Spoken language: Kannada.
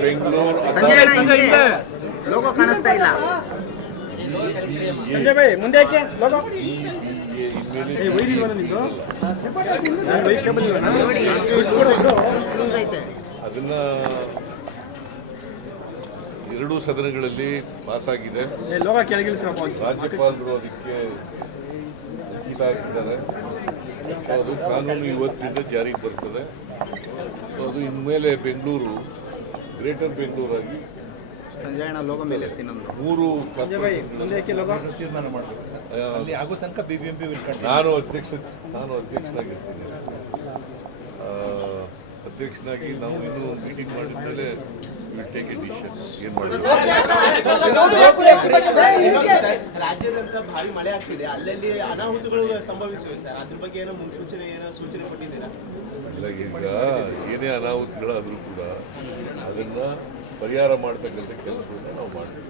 ಬೆಂಗಳೂರು. ಲೋಗೋ ಕಾಣಿಸ್ತಾ ಇಲ್ಲ. ಮುಂದೆ ಅದನ್ನ ಎರಡೂ ಸದನಗಳಲ್ಲಿ ಪಾಸ್ ಆಗಿದೆ ಏ ಲೋಗ ಕೆಳಗಿಳಿಸ್ರಪ್ಪ ರಾಜ್ಯಪಾಲರು ಅದಕ್ಕೆ ಅಂಕಿತ ಇದ್ದಾರೆ ಸೊ ಅದು ಕಾನೂನು ಇವತ್ತಿಂದ ಜಾರಿಗೆ ಬರ್ತದೆ. ಸೊ ಅದು ಇನ್ಮೇಲೆ ಬೆಂಗಳೂರು ಗ್ರೇಟರ್ ಬೆಂಗಳೂರಾಗಿ ಸಂಜಯನ ಲೋಕ ಲೋಗೋ ಮೇಲೆ ಮೂರು ತೀರ್ಮಾನ ಮಾಡಬೇಕು ಅಲ್ಲಿ ಆಗೋ ತನಕ B B M P will continue ನಾನು ಅಧ್ಯಕ್ಷ ನಾನು ಅಧ್ಯಕ್ಷರಾಗಿರ್ತೀನಿ ಅಧ್ಯಕ್ಷನಾಗಿ ನಾವು ಇನ್ನೂ ಮೀಟಿಂಗ್ ಮಾಡಿದ್ಮೇಲೆ ಟೇಕ್ ಎ ಡಿಸಿಷನ್ ಏನು ಮಾಡಬೇಕು ರಾಜ್ಯಾದ್ಯಂತ ಭಾರಿ ಮಳೆ ಆಗ್ತಿದೆ ಅಲ್ಲಲ್ಲಿ ಅನಾಹುತಗಳು ಸಂಭವಿಸಿವೆ ಸರ್ ಅದ್ರ ಬಗ್ಗೆ ಏನೋ ಮುನ್ಸೂಚನೆ ಏನೋ ಸೂಚನೆ ಕೊಟ್ಟಿದ್ದೀರಾ ಇಲ್ಲ ಈಗ ಏನೇ ಅನಾಹುತಗಳಾದರೂ ಕೂಡ ಅದನ್ನ ಪರಿಹಾರ ಮಾಡ್ತಕ್ಕಂಥ ಕೆಲಸವನ್ನು ನಾವು ಮಾಡ್ತೀವಿ